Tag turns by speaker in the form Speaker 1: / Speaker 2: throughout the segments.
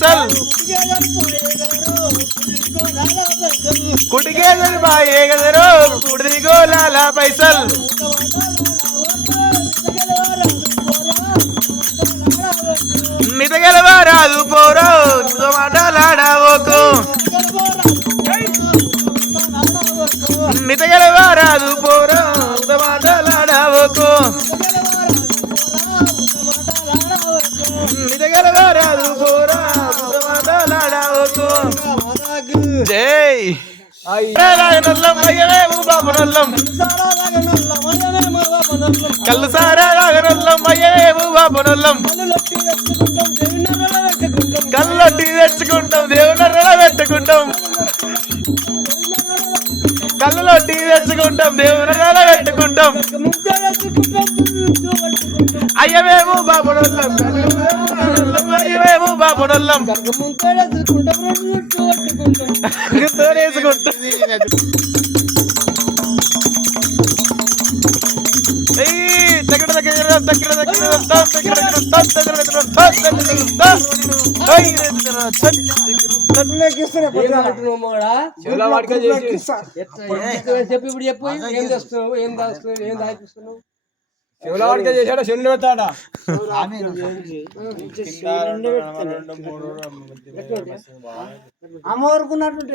Speaker 1: పైసల్ కుటికేదని బాయే గదరో కుడి లాలా పైసల్. మితగలవా రాదు పోరో నువ్వు మాటలాడవోకు. మితగలవా రాదు పోరో నువ్వు మాటలాడవోకు. మితగలవా రాదు పోరో జై. కళ్ళు పెట్టుకుంటాం కళ్ళలో టీ తెచ్చుకుంటాం దేవునర్రడ పెట్టుకుంటాం. అయ్యవేమో బాబునల్లం అయ్యవే పొడల్లం తోడేసుకుంటాం
Speaker 2: చెప్పి ఇప్పుడు చెప్పు ఏం చేస్తున్నావు ఏం దాస్తున్నావు ఏం దాపిస్తున్నావు
Speaker 3: శివులవాడికి చేశాడా? శని పెడతాడా?
Speaker 4: అమ్మవరకున్నట్టుంటే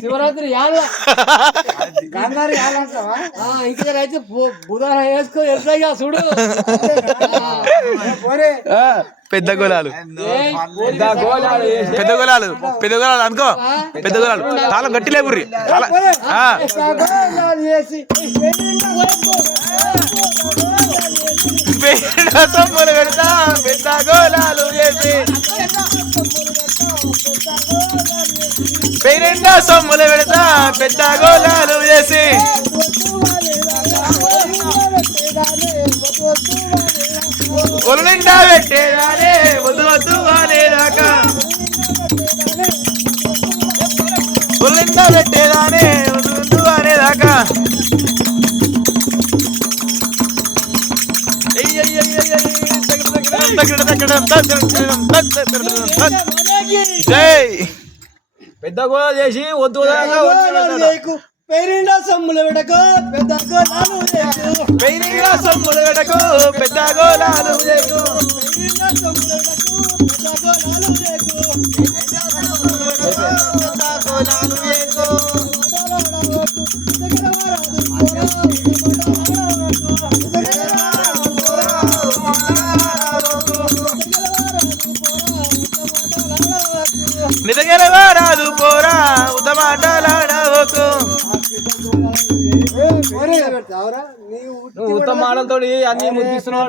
Speaker 2: శివరాత్రి యాద
Speaker 4: గంగారు
Speaker 2: అయితే బుధవారం వేసుకో ఎట్లా చూడు.
Speaker 1: పెద్ద గోళాలు.
Speaker 3: పెద్ద గోళాలు
Speaker 1: పెద్ద గోళాలు అనుకో. పెద్ద గోళాలు. చాలా గట్టి లేబుర్రి చాలా పెద్ద గోళాలు చేసి పేరెండా సొమ్ములు పెడతా పెద్ద గోళాలు చేసి ఒళ్ళు నిండా పెట్టేదానే వద్దు వద్దు అనేదాకా ఒళ్ళు నిండా పెట్టేదానే వద్దు వద్దు అనేదాకా జై
Speaker 3: పెద్ద గోళ చేసి వద్దు
Speaker 4: పెరిండా సమ్ముల వెడకు పెద్ద గోళాలు పెరిండా పెద్ద
Speaker 3: నువ్వు ఉత్తమాలతో అన్ని ముద్దిస్తున్నావు